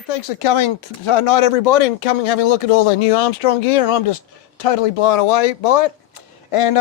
Hey, thanks for coming tonight, everybody, and having a look at all the new Armstrong gear, and I'm just totally blown away by it. And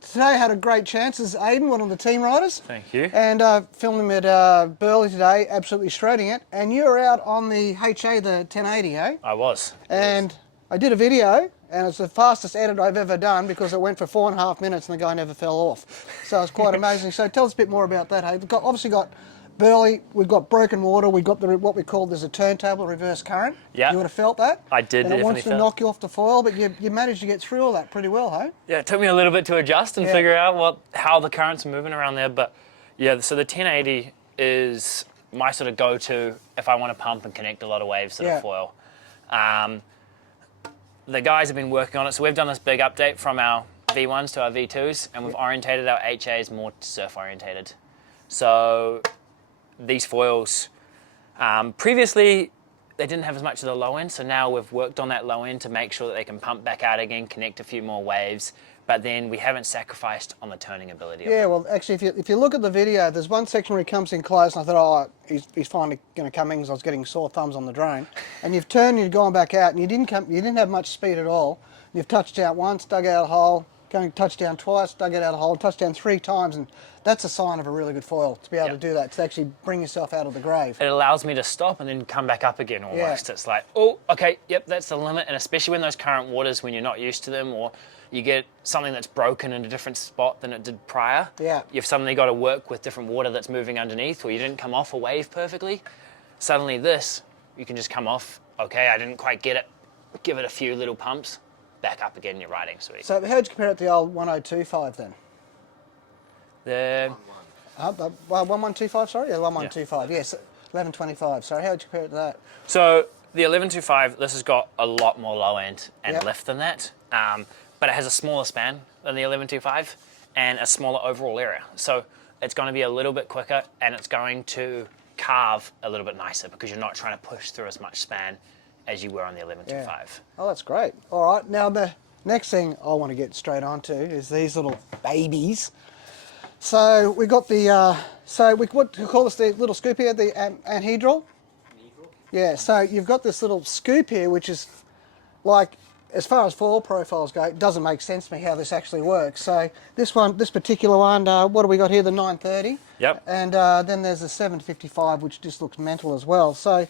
today I had a great chance. This is Aidan, one of the team riders. Thank you. And filmed him at Burleigh today, absolutely shredding it. And you were out on the HA, the 1080, eh? I was. And I did a video, and it's the fastest edit I've ever done because it went for 4.5 minutes and the guy never fell off. So it's quite amazing. So tell us a bit more about that, hey? We've obviously got Burleigh, we've got broken water, we've got what we call, there's a turntable, reverse current. Yeah. You would have felt that? I did, and it wants to knock you off the foil, but you managed to get through all that pretty well, hey? Yeah, it took me a little bit to adjust and figure out how the currents are moving around there, but yeah, so the 1080 is my sort of go-to if I want to pump and connect a lot of waves to the foil. The guys have been working on it, so we've done this big update from our V1s to our V2s, and we've orientated our HAs more surf orientated. So these foils, previously they didn't have as much of the low end, so now we've worked on that low end to make sure that they can pump back out again, connect a few more waves, but then we haven't sacrificed on the turning ability. Yeah, well, actually, if you look at the video, there's one section where he comes in close, and I thought, oh, he's finally going to come in because I was getting sore thumbs on the drone. And you've turned and you've gone back out, and you didn't have much speed at all. You've touched out once, dug out a hole, going touchdown twice, dug it out a hole, touchdown 3 times, and that's a sign of a really good foil, to be able to do that, to actually bring yourself out of the grave. It allows me to stop and then come back up again almost. It's like, oh, okay, yep, that's the limit. And especially when those current waters, when you're not used to them, or you get something that's broken in a different spot than it did prior. Yeah. You've suddenly got to work with different water that's moving underneath, or you didn't come off a wave perfectly. Suddenly this, you can just come off, okay, I didn't quite get it, give it a few little pumps, back up again, you're riding, sweet. So how'd you compare it to the old 1025 then? The 1125, sorry? Yeah, 1125, yes. 1125, sorry. How'd you compare it to that? So the 1125, this has got a lot more low end and lift than that, but it has a smaller span than the 1125 and a smaller overall area. So it's going to be a little bit quicker, and it's going to carve a little bit nicer because you're not trying to push through as much span as you were on the 1125. Oh, that's great. All right, now the next thing I want to get straight onto is these little babies. So we got the, what do you call this, the little scoop here, the anhedral? Yeah, so you've got this little scoop here, which is like, as far as foil profiles go, it doesn't make sense to me how this actually works. So this particular one, what do we got here, the 930? Yep. And then there's the 755, which just looks mental as well. So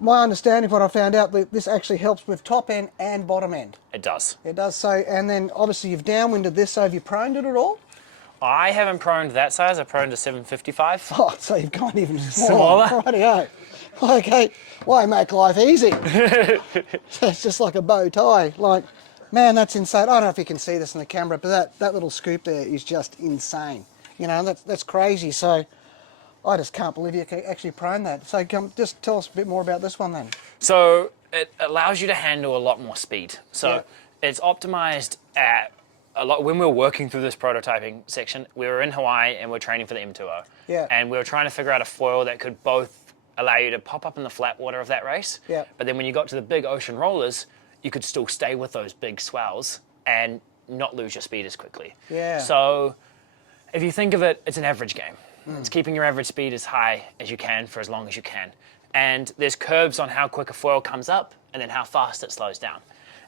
my understanding, what I found out, that this actually helps with top end and bottom end. It does. It does. So, and then obviously you've downwinded this, so have you proned it at all? I haven't proned that size. I proned to 755. Oh, so you've gone even smaller. Rightio. Okay, why make life easy? So it's just like a bow tie. Like, man, that's insane. I don't know if you can see this in the camera, but that little scoop there is just insane. You know, that's crazy. So I just can't believe you can actually prone that. So just tell us a bit more about this one then. So it allows you to handle a lot more speed. So it's optimized at a lot. When we were working through this prototyping section, we were in Hawaii and we're training for the M2O. Yeah. And we were trying to figure out a foil that could both allow you to pop up in the flat water of that race. Yeah. But then when you got to the big ocean rollers, you could still stay with those big swells and not lose your speed as quickly. Yeah. So if you think of it, it's an average game. It's keeping your average speed as high as you can for as long as you can. And there's curves on how quick a foil comes up and then how fast it slows down.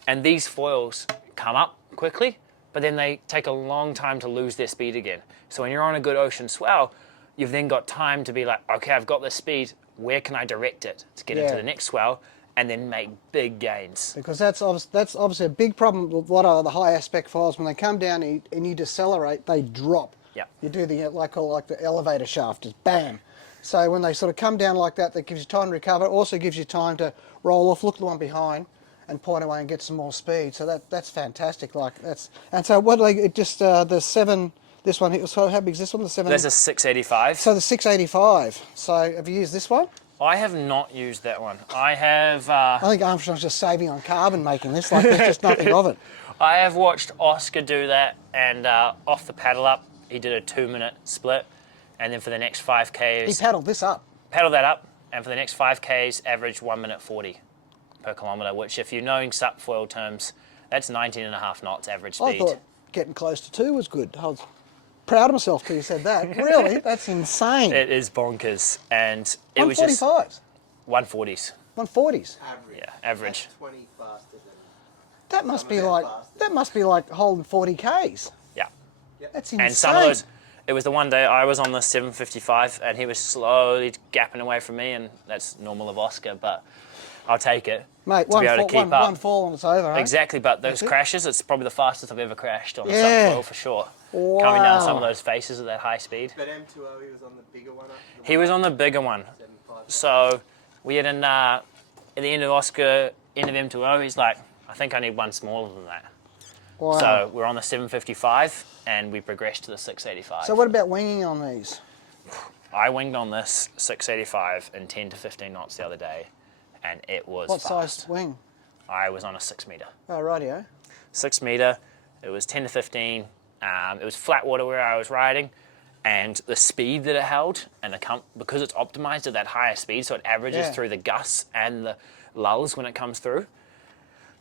And these foils come up quickly, but then they take a long time to lose their speed again. So when you're on a good ocean swell, you've then got time to be like, okay, I've got this speed, where can I direct it to get into the next swell and then make big gains? Because that's obviously a big problem with a lot of the high aspect foils. When they come down and you decelerate, they drop. Yeah. You do the like the elevator shaft, just bam. So when they sort of come down like that, that gives you time to recover. It also gives you time to roll off, look at the one behind, and point away and get some more speed. So that's fantastic. And so what it just the 7. This one. So how big is this one? The 7. There's a 685. So the 685. So have you used this one? I have not used that one. I have. I think Armstrong's just saving on carbon making this. Like there's just nothing of it. I have watched Oscar do that, and off the paddle up, he did a 2-minute split, and then for the next 5Ks... He paddled this up. Paddled that up, and for the next 5Ks, averaged 1 minute 40 per kilometre, which if you're knowing SUP foil terms, that's 19.5 knots average speed. I thought getting close to 2 was good. I was proud of myself till you said that. Really? That's insane. It is bonkers, and it was just... 145s. 140s. 140s. Average. Yeah, average. That's 20 faster than. That must Some be of our like fastest. that must be like holding 40 Ks. Yeah. That's insane. And some of those, it was the one day I was on the 755 and he was slowly gapping away from me, and that's normal of Oscar, but I'll take it. Mate, to be able to keep up. one fall and it's over. Eh? Exactly, but those That's it. crashes, it's probably the fastest I've ever crashed on a Yeah. subfoil for sure. Coming down some of Wow. those faces at that high speed. But M2O, he was on the bigger one. He was on the bigger one. 755. So we had at the end of Oscar, end of M2O, he's like, I think I need one smaller than that. Wow. So we're on the 755 and we progressed to the 685. So what about winging on these? I winged on this 685 in 10 to 15 knots the other day, and it was What fast. size wing? I was on a 6 meter. Oh, rightio. 6 meter, it was 10 to 15. It was flat water where I was riding, and the speed that it held, and because it's optimized at that higher speed, so it averages Yeah. through the gusts and the lulls when it comes through.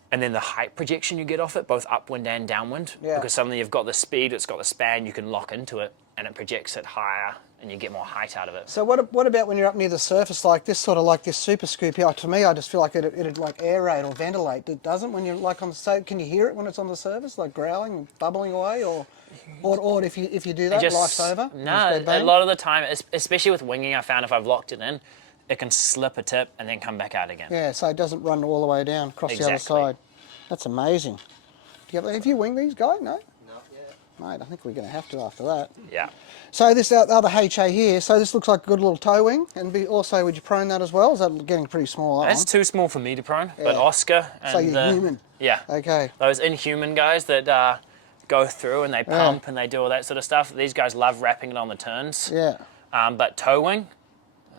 And then the height projection you get off it, both upwind and downwind, Yeah. because suddenly you've got the speed, it's got the span, you can lock into it, and it projects it higher, and you get more height out of it. So what about when you're up near the surface, like this sort of like this super scoop here? To me, I just feel like it'd like aerate or ventilate. It doesn't when you're like on the so can you hear it when it's on the surface, like growling and bubbling away, or if you do that, life's over? No, Just go a bang? lot of the time, especially with winging, I found if I've locked it in, it can slip a tip and then come back out again. Yeah, so it doesn't run all the way down across the other Exactly. side. That's amazing. Have you winged these, guys? No? Not yet. Mate, I think we're going to have to after that. Yeah. So this other HA here, so this looks like a good little toe wing, and also would you prone that as well? Is that getting pretty small? That That's one? too small for me to prone, but Yeah. Oscar and So you're human. Yeah. Okay. Those inhuman guys that go through and they pump and they do all that sort of stuff. These guys love wrapping it on the turns. Yeah. But toe wing,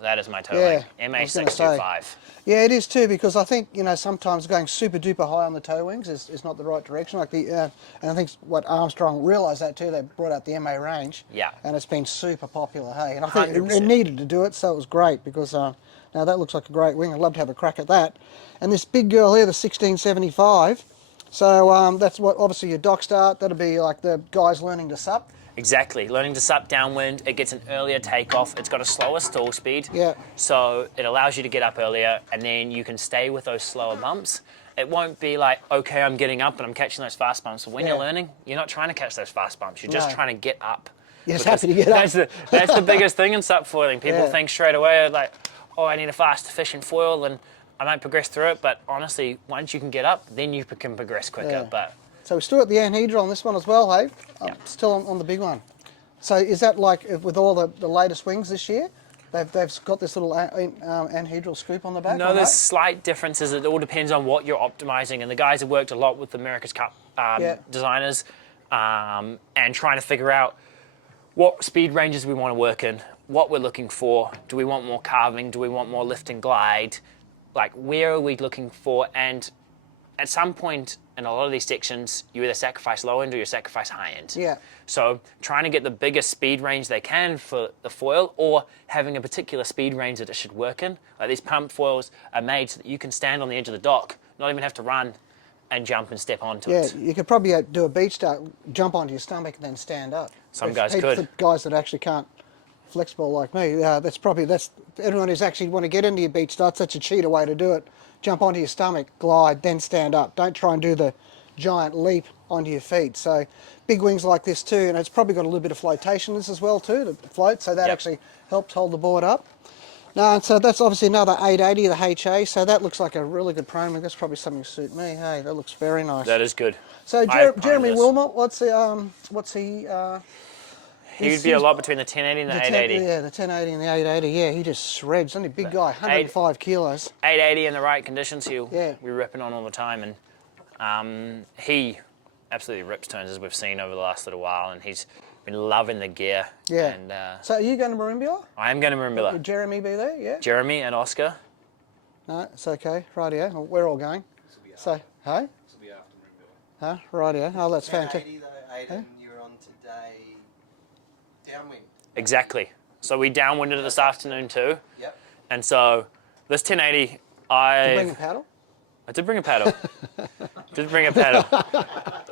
that is my toe Yeah, wing. I was gonna say. MA625. Yeah, it is too, because I think, sometimes going super duper high on the toe wings is not the right direction. Like and I think what Armstrong realised that too, they brought out the MA range. Yeah. And it's been super popular, hey? And I think it 100%. needed to do it, so it was great, because now that looks like a great wing. I'd love to have a crack at that. And this big girl here, the 1675, so that's what, obviously your dock start, that'll be like the guys learning to sup. Exactly. Learning to sup downwind, it gets an earlier takeoff. It's got a slower stall speed. Yeah. So it allows you to get up earlier, and then you can stay with those slower bumps. It won't be like, okay, I'm getting up and I'm catching those fast bumps. So when Yeah. you're learning, you're not trying to catch those fast bumps. You're just No. trying to get up. You're just Because happy to get up. That's the biggest thing in sup foiling. People Yeah. think straight away like, oh, I need a fast, efficient foil, and I might progress through it. But honestly, once you can get up, then you can progress quicker. Yeah. But So we're still at the anhedra on this one as well, hey? Yeah. Still on the big one. So is that like with all the latest wings this year? They've got this little anhedral scoop on the back? no, or there's slight differences. It all depends on what you're optimizing. And the guys have worked a lot with the America's Cup Yeah. designers and trying to figure out what speed ranges we want to work in, what we're looking for. Do we want more carving? Do we want more lift and glide? Like, where are we looking for? And at some point in a lot of these sections, you either sacrifice low end or you sacrifice high end. Yeah. So trying to get the biggest speed range they can for the foil, or having a particular speed range that it should work in. Like, these pump foils are made so that you can stand on the edge of the dock, not even have to run and jump and step onto Yeah, it. you could probably do a beach start, jump onto your stomach and then stand up. Some If guys heaps could. of guys that actually can't flexible like me, that's everyone who's actually want to get into your beach starts, that's a cheater way to do it. Jump onto your stomach, glide, then stand up. Don't try and do the giant leap onto your feet. So big wings like this too, and it's probably got a little bit of flotation in this as well too, to float, so that Yep. actually helps hold the board up. No, so that's obviously another 880, the HA, so that looks like a really good prone wing. That's probably something to suit me. Hey, that looks very nice. That is good. So I've proned Jeremy this. Wilmot, what's he? He would be a lot between the 1080 and the 880. Yeah, the 1080 and the 880. Yeah, he just shreds. Only a big guy, 105 kilos. 880 in the right conditions, he'll Yeah. be ripping on all the time. And he absolutely rips turns, as we've seen over the last little while. And he's been loving the gear. Yeah. And So are you going to Marimbula? I am going to remember Would Jeremy be there? Yeah. Jeremy and Oscar. No, it's okay. Rightio. Well, we're all going. So, hey? This will be after Marimbula. Huh? Rightio. Oh, that's fantastic. 1080 though, Aidan, you're on today. Downwind. Exactly. So we downwinded it this afternoon too. Yep. And so this 1080, Bring I a paddle? did bring a paddle. Did bring a paddle.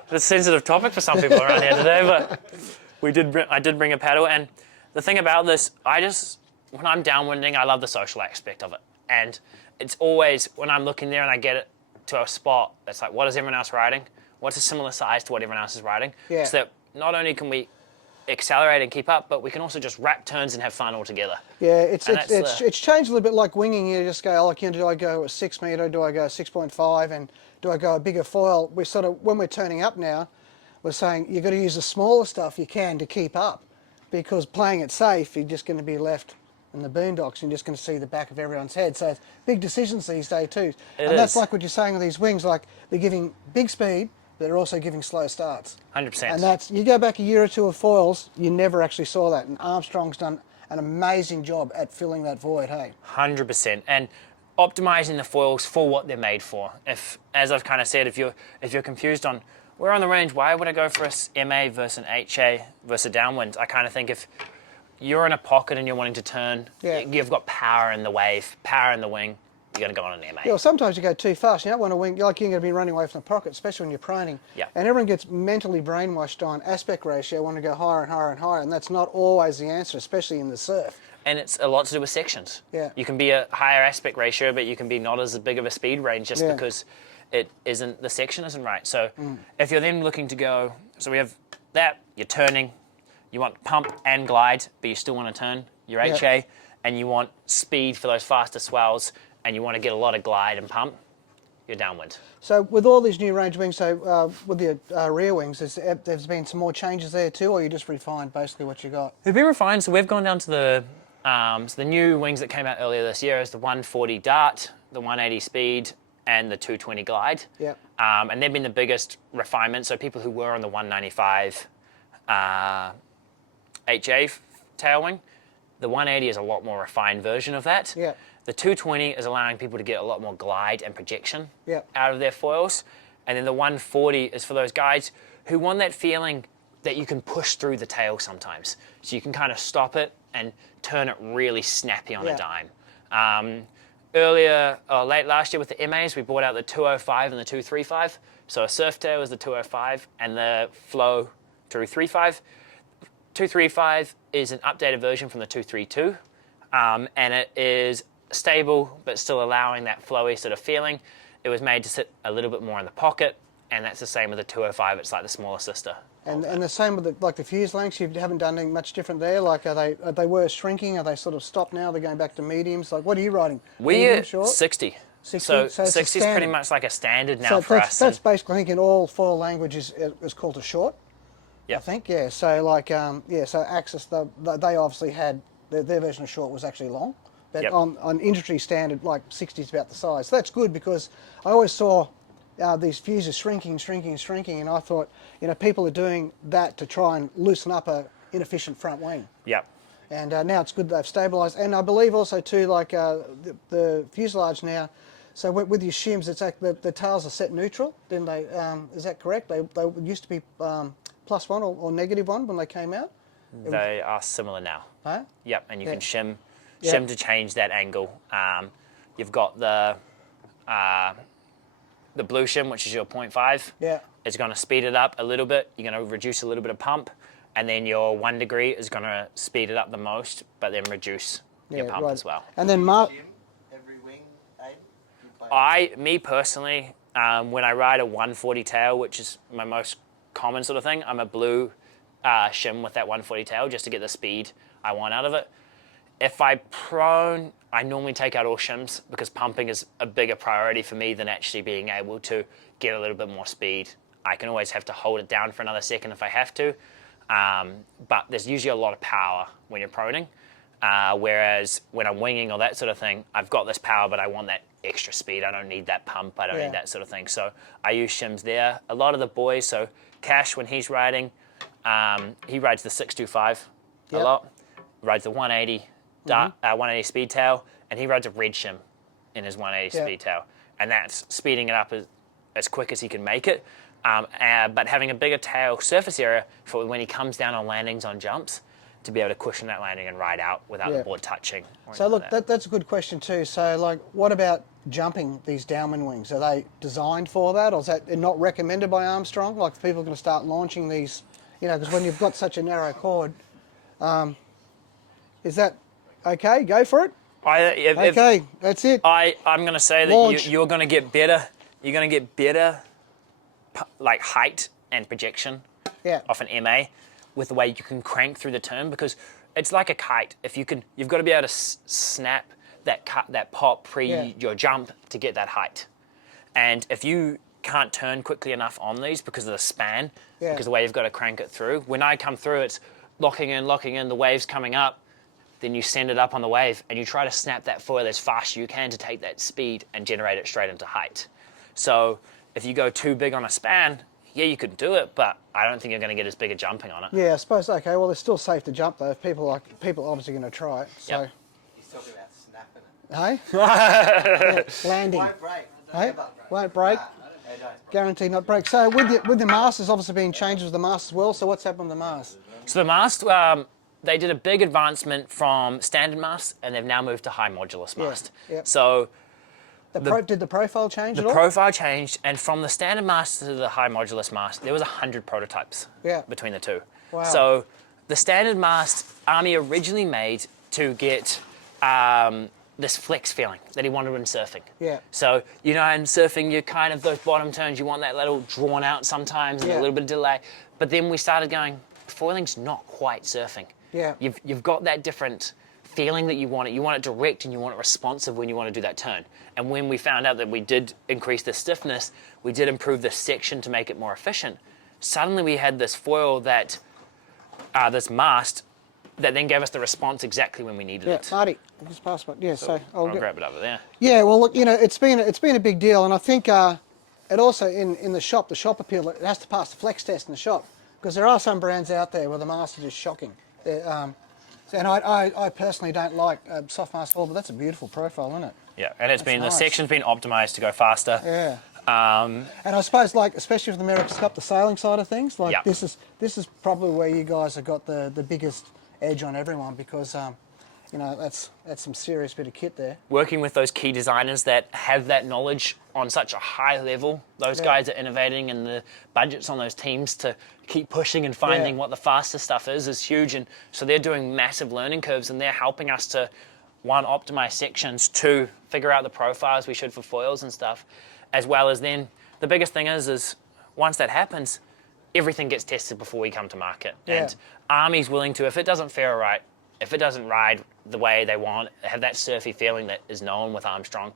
It's a sensitive topic for some people around here today, but I did bring a paddle. And the thing about this, when I'm downwinding, I love the social aspect of it. And it's always, when I'm looking there and I get it to a spot, it's like, what is everyone else riding? What's a similar size to what everyone else is riding? Yeah. So that not only can we accelerate and keep up, but we can also just wrap turns and have fun all together. Yeah, it's And it's changed a little bit like winging. You just go, oh, like, do I go a 6 metre, do I go 6.5, and do I go a bigger foil? We sort of, when we're turning up now, we're saying you've got to use the smaller stuff you can to keep up, because playing it safe, you're just going to be left in the boondocks, and you're just going to see the back of everyone's head. So it's big decisions these days too. And that's like what you're saying with these wings, like they're giving big speed, but they're also giving slow starts. 100%. And that's, you go back a year or two of foils, you never actually saw that. And Armstrong's done an amazing job at filling that void, hey? 100%. And optimizing the foils for what they're made for. If, as I've kind of said, if you're confused on where on the range, why would I go for a MA versus an HA versus a downwind? I kind of think if you're in a pocket and you're wanting to turn, you've got power in the wave, power in the wing, you're going to go on an MA. Yeah, well, sometimes you go too fast. You don't want to wing, like you're going to be running away from the pocket, especially when you're proning. Yeah. And everyone gets mentally brainwashed on aspect ratio, want to go higher and higher and higher, and that's not always the answer, especially in the surf. And it's a lot to do with sections. Yeah. You can be a higher aspect ratio, but you can be not as big of a speed range just because it isn't, the section isn't right. So if you're then looking to go, so we have that, you're turning, you want pump and glide, but you still want to turn your HA, and you want speed for those faster swells, and you want to get a lot of glide and pump, you're downwind. So with all these new range wings, so with the rear wings, there's been some more changes there too, or you just refined basically what you got? They've been refined, so we've gone down to the new wings that came out earlier this year is the 140 dart, the 180 speed, and the 220 glide. Yeah. And they've been the biggest refinement. So people who were on the 195 HA tail wing, the 180 is a lot more refined version of that. Yeah. The 220 is allowing people to get a lot more glide and projection Yeah. out of their foils. And then the 140 is for those guys who want that feeling that you can push through the tail sometimes. So you can kind of stop it and turn it really snappy on a dime. Late last year with the MAs, we brought out the 205 and the 235. So a surf tail is the 205 and the flow 235. 235 is an updated version from the 232, and it is stable but still allowing that flowy sort of feeling. It was made to sit a little bit more in the pocket, and that's the same with the 205. It's like the smaller sister. And the same with the fuse lengths. You haven't done anything much different there. Like, are they were shrinking? Are they sort of stopped now? They're going back to mediums. Like, what are you riding? We're short? 60. 60. So So it's a 60 is pretty standard. much like a standard now for us. That's basically, I think, in all foil languages is called a short. Yep. I think, yeah. So like, so Axis, they obviously had their version of short was actually long, but on industry standard, like 60 is about the size. So that's good, because I always saw these fuses shrinking, and I thought, people are doing that to try and loosen up a inefficient front wing. Yep. And now it's good they've stabilised. And I believe also too, like the fuselage now. So with your shims, it's like the tails are set neutral, didn't they? Is that correct? They used to be +1 or -1 when they came out. They are similar now. Huh? Yep, and you can shim to change that angle. You've got the blue shim, which is your 0.5. Yeah. It's going to speed it up a little bit. You're going to reduce a little bit of pump, and then your 1 degree is going to speed it up the most, but then reduce your pump as well. And then Every wing, Aidan? You play Me personally, when I ride a 140 tail, which is my most common sort of thing, I'm a blue shim with that 140 tail just to get the speed I want out of it. If I prone, I normally take out all shims because pumping is a bigger priority for me than actually being able to get a little bit more speed. I can always have to hold it down for another second if I have to, but there's usually a lot of power when you're proning, whereas when I'm winging or that sort of thing, I've got this power, but I want that extra speed. I don't need that pump. I don't need that sort of thing. So I use shims there. A lot of the boys, so Cash, when he's riding, he rides the 625 a lot, rides the 180, 180 speed tail, and he rides a red shim in his 180 speed tail. And that's speeding it up as quick as he can make it, but having a bigger tail surface area for when he comes down on landings on jumps, to be able to cushion that landing and ride out without the board touching. So look, that's a good question too. So like, what about jumping these downwind wings? Are they designed for that, or is that not recommended by Armstrong? Like, if people are going to start launching these, because when you've got such a narrow chord, is that okay? Go for it. Okay, that's it. I'm going to say that Launch. you're going to get better. You're going to get better, like height and projection Yeah. off an MA with the way you can crank through the turn, because it's like a kite. You've got to be able to snap that pop pre your jump to get that height. And if you can't turn quickly enough on these because of the span, because the way you've got to crank it through, when I come through, it's locking in, the wave's coming up. Then you send it up on the wave and you try to snap that foil as fast as you can to take that speed and generate it straight into height. So if you go too big on a span, yeah, you could do it, but I don't think you're going to get as big a jumping on it. Yeah, I suppose. Okay, well, it's still safe to jump though. If people are obviously going to try it. So, Yep. He's talking about snapping it. hey, landing. Won't break. Hey, won't break. They don't. Guaranteed not break. So with the mast, there's obviously been changes with the mast as well. So what's happened with the mast? So the mast, they did a big advancement from standard mast, and they've now moved to high modulus mast. yeah. So Did the profile change at the all? profile changed, and from the standard mast to the high modulus mast, there was 100 prototypes between the two. Wow. So the standard mast, Army originally made to get this flex feeling that he wanted in surfing. Yeah. So, you know, in surfing, you kind of, those bottom turns, you want that little drawn out sometimes and a little bit of delay. But then we started going, foiling's not quite surfing. Yeah. You've got that different feeling that you want it. You want it direct and you want it responsive when you want to do that turn. And when we found out that we did increase the stiffness, we did improve the section to make it more efficient. Suddenly we had this foil that, this mast, that then gave us the response exactly when we needed it. Marty, just pass one. Yeah, so I'll grab it over there. Yeah, well, look, you know, it's been a big deal, and I think it also in the shop appeal, it has to pass the flex test in the shop, because there are some brands out there where the masts are just shocking. And I personally don't like soft mast at all, but that's a beautiful profile, isn't it? Yeah, and it's been nice. the section's been optimized to go faster. Yeah. Um, And I suppose, like, especially with America's Cup, the sailing side of things, like Yeah. this is probably where you guys have got the biggest edge on everyone, because you know, that's some serious bit of kit there. Working with those key designers that have that knowledge on such a high level, those guys are innovating, and the budgets on those teams to keep pushing and finding what the fastest stuff is huge. And so they're doing massive learning curves, and they're helping us to, one, optimize sections, two, figure out the profiles we should for foils and stuff, as well as then the biggest thing is once that happens, everything gets tested before we come to market. Yeah. And Army's willing to, if it doesn't feel right, if it doesn't ride the way they want, have that surfy feeling that is known with Armstrong,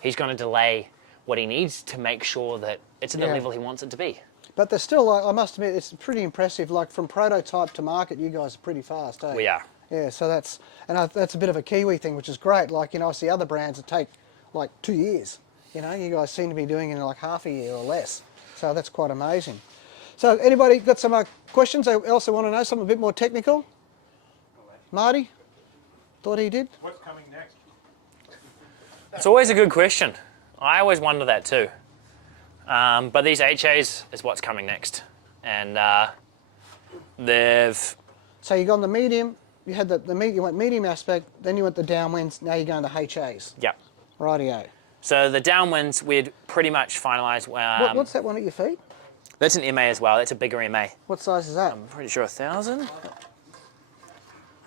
he's going to delay what he needs to make sure that it's at the level he wants it to be. But there's still, like, I must admit, it's pretty impressive. Like, from prototype to market, you guys are pretty fast, eh? We are. Yeah, so that's a bit of a Kiwi thing, which is great. Like, you know, I see other brands that take like 2 years. You know, you guys seem to be doing it in like half a year or less. So that's quite amazing. So anybody got some questions they also want to know, something a bit more technical? Marty? Thought he did? What's coming next? It's always a good question. I always wonder that too. But these HAs is what's coming next. And they've... So you got on the medium, you had you went medium aspect, then you went the downwinds, now you're going to HAs. Yeah. Rightio. So the downwinds, we'd pretty much finalised... What's that one at your feet? That's an MA as well. That's a bigger MA. What size is that? I'm pretty sure 1,000?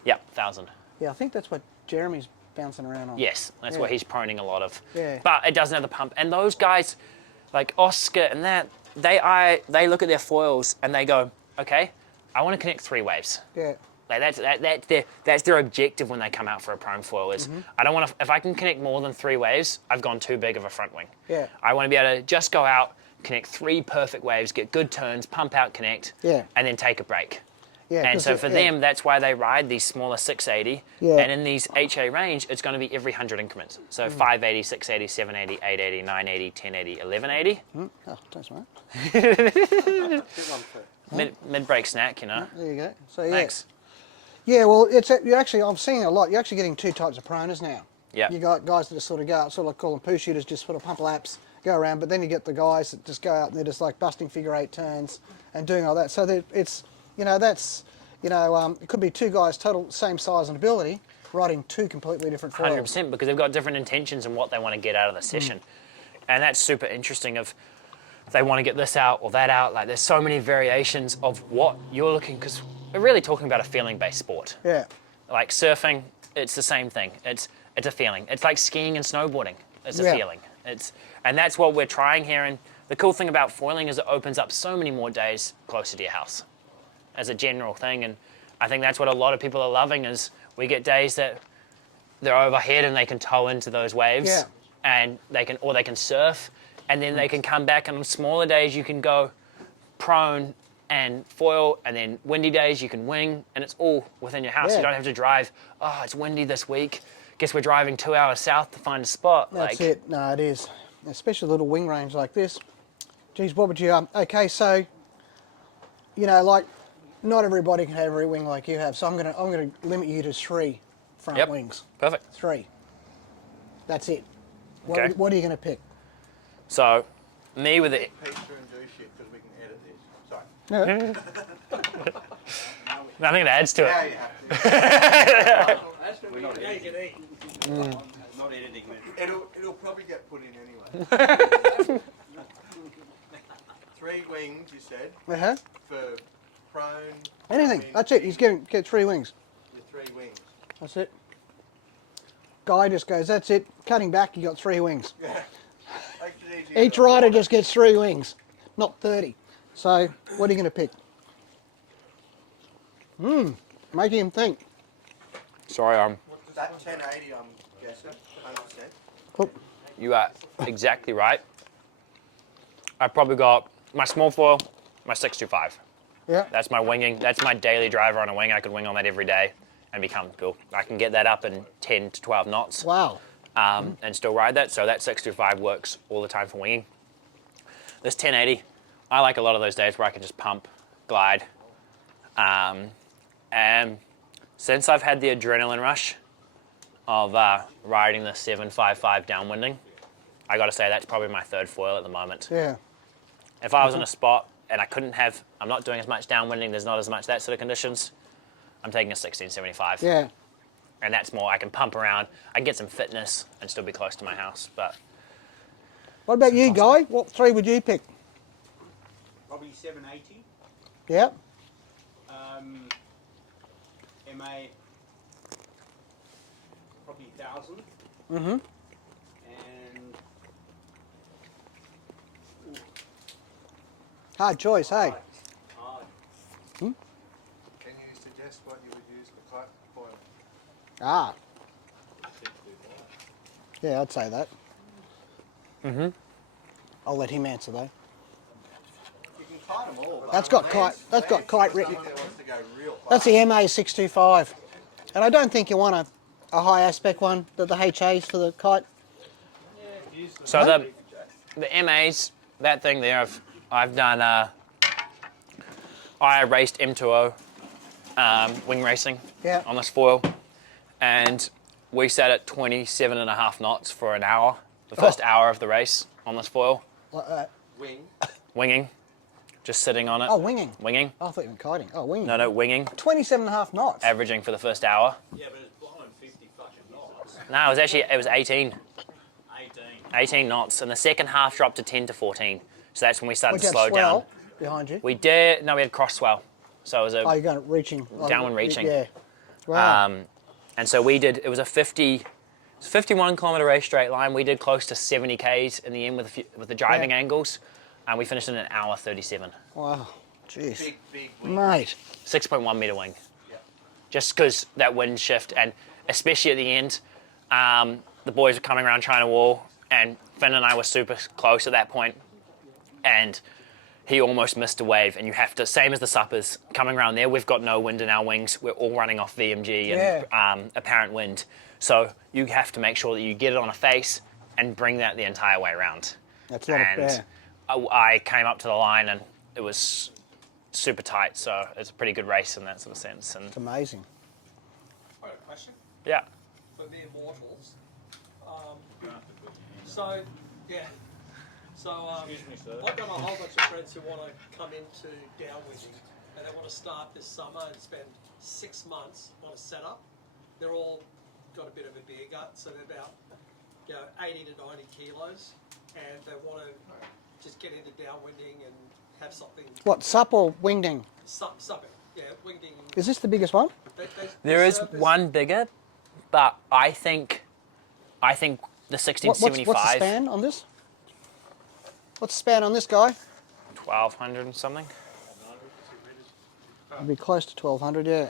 Yeah, 1,000. Yeah, I think that's what Jeremy's bouncing around on. Yes, that's what he's proning a lot of. Yeah. But it doesn't have the pump. And those guys, like Oscar and that, they look at their foils and they go, okay, I want to connect 3 waves. Yeah. Like that's their objective when they come out for a prone foil is, I don't want to, if I can connect more than 3 waves, I've gone too big of a front wing. Yeah. I want to be able to just go out, connect 3 perfect waves, get good turns, pump out, connect, and then take a break. Yeah, and so for them, that's why they ride these smaller 680. Yeah. And in these HA range, it's going to be every 100 increments. So 580, 680, 780, 880, 980, 1080, 1180. Oh, thanks, mate. Good one for Mid-break snack, you know. There you go. So yeah. Thanks. Yeah, well, I'm seeing a lot. You're actually getting 2 types of proners now. Yeah. You got guys that just sort of go out, sort of like call them poo shooters, just sort of pump laps, go around. But then you get the guys that just go out and they're just like busting figure 8 turns and doing all that. So that it's, you know, that's, you know, it could be 2 guys total same size and ability riding 2 completely different foils. 100%, because they've got different intentions and what they want to get out of the session. And that's super interesting if they want to get this out or that out. Like, there's so many variations of what you're looking, because we're really talking about a feeling-based sport. Yeah. Like surfing, it's the same thing. It's it's a feeling. It's like skiing and snowboarding. It's a Yeah. feeling. And that's what we're trying here. And the cool thing about foiling is it opens up so many more days closer to your house as a general thing. And I think that's what a lot of people are loving is we get days that they're overhead and they can tow into those waves. Yeah. And they can surf, and then they can come back. And on smaller days you can go prone and foil, and then windy days you can wing, and it's all within your house. Yeah. You don't have to drive. Oh, it's windy this week. Guess we're driving 2 hours south to find a spot. That's it. No, it is. Especially a little wing range like this. Geez, what would you... okay, so, like, not everybody can have every wing like you have, so I'm gonna limit you to 3 front Yep. wings. Perfect. 3. That's it. Okay. What are you going to pick? So, me with it. Pizza and do shit because we can edit this. Sorry. I think it adds to Now it. you have to. We're not editing. Not editing, man. It'll probably get put in anyway. 3 wings, you said, Uh-huh. for prone. Anything. wind, That's it. He's get 3 wings. your 3 wings. That's it. Guy just goes, that's it. Cutting back, you got 3 wings. Yeah. Makes it easier. Each rider just gets 3 wings, not 30. So, what are you going to pick? Making him think. Sorry, That 1080, I'm guessing, 100%. Oh, you are exactly right. I've probably got my small foil, my 625. yeah. That's my winging. That's my daily driver on a wing. I could wing on that every day and be comfortable. I can get that up in 10 to 12 knots Wow. and still ride that. So that 625 works all the time for winging. This 1080, I like a lot of those days where I can just pump, glide. And since I've had the adrenaline rush of riding the 755 downwinding, I got to say that's probably my 3rd foil at the moment. Yeah. If I was in a spot and I'm not doing as much downwinding, there's not as much that sort of conditions, I'm taking a 1675. Yeah. And that's more, I can pump around, I can get some fitness and still be close to my house. But What about you, Guy? What 3 would you pick? Probably 780. Yeah. MA, probably 1,000. Mm-hmm. And Hard choice, hey? hard. Can you suggest what you would use for kite foil? Ah. Yeah, I'd say that. Mm-hmm. I'll let him answer though. You can kite them all. but That's got Lance- kite- that's got Lance kite is written- someone that wants to go real fast. That's the MA625. And I don't think you want a high aspect one, the HAs for the kite. So the MAs, that thing there, I've done, I raced M2O wing racing Yeah. on this foil, and we sat at 27.5 knots for an hour, the first hour of the race on this foil, Like that. Wing. winging, just sitting on it. Oh, winging. Winging. Oh, I thought you were kiting. Oh, winging. No, winging, 27.5 knots. averaging for the first hour. Yeah, but it's blowing 50 fucking knots. No, it was 18. 18. 18 knots, and the second half dropped to 10 to 14. So that's when we started Would to you have slow swell down. behind you? We had cross swell. So it was Oh, you're going reaching. Downwind reaching. Yeah. Wow. and so it was a 51 kilometre race straight line. We did close to 70 Ks in the end with the driving Yeah. angles. And we finished in an hour 37. Wow. Jeez. Big wing. Mate. 6.1 metre wing. Yeah. Just because that wind shift, and especially at the end, the boys were coming around trying to wall, and Finn and I were super close at that point, and he almost missed a wave, and you have to, same as the suppers, coming around there, we've got no wind in our wings, we're all running off VMG and apparent wind, so you have to make sure that you get it on a face and bring that the entire way around. That's not And bad. I came up to the line, and it was super tight, so it's a pretty good race in that sort of sense. And It's amazing. I got a question yeah, for the immortals. So, yeah. So, I've got a whole bunch of friends who want to come into downwinding, and they want to start this summer and spend 6 months on a setup. They're all got a bit of a beer gut, so they're about 80 to 90 kilos, and they want to just get into downwinding and have something. What, sup or wingding? Something, yeah, wingding. Is this the biggest one? They there is surface- one bigger, but I think I think the 16 to What's 75, the span on this? What's the span on this guy? 1200 and something. It'd be close to 1200, yeah.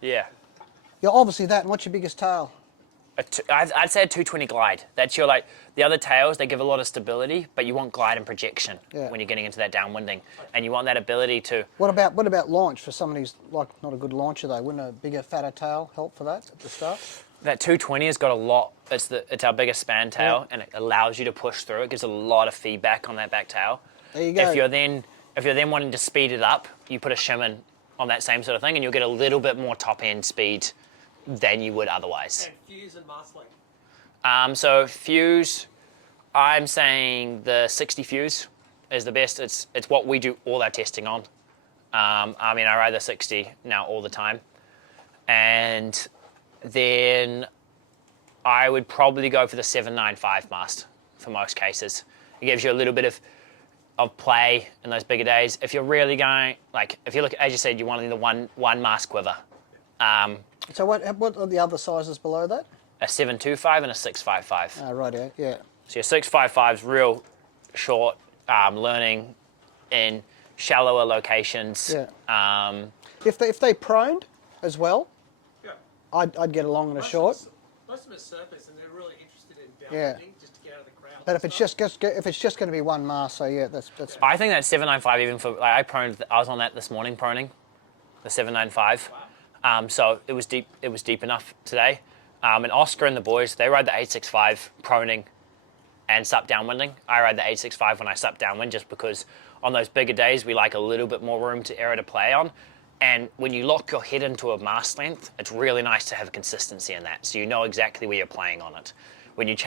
Yeah. Yeah, obviously that. And what's your biggest tail? I'd say a 220 glide. That's your like the other tails. They give a lot of stability, but you want glide and projection when you're getting into that downwinding, and you want that ability to. What about launch for somebody who's like not a good launcher though? Wouldn't a bigger, fatter tail help for that at the start? That 220 has got a lot. It's our biggest span tail, and it allows you to push through. It gives a lot of feedback on that back tail. There you go. If you're then wanting to speed it up, you put a shim in on that same sort of thing, and you'll get a little bit more top end speed than you would otherwise. And fuse and mast length. So fuse, I'm saying the 60 fuse is the best. It's what we do all our testing on. I mean, I ride the 60 now all the time. And then I would probably go for the 795 mast for most cases. It gives you a little bit of play in those bigger days. If you're really going, like, if you look, as you said, you want to do the one mast quiver. So what are the other sizes below that? A 725 and a 655. Ah, right, yeah. So your 655 is real short, learning in shallower locations. Yeah. If they proned as well, Yeah. I'd get along on a short. Most of it's surface, and they're really interested in Yeah. downwinding just to get out of the crowd. But if it's just going to be one mast, so yeah, that's. I think that 795 even for like I was on that this morning proning, the 795. So it was deep enough today. And Oscar and the boys, they ride the 865 proning and sup downwinding. I ride the 865 when I sup downwind just because on those bigger days we like a little bit more room to area to play on. And when you lock your head into a mast length, it's really nice to have consistency in that, so you know exactly where you're playing on it. When you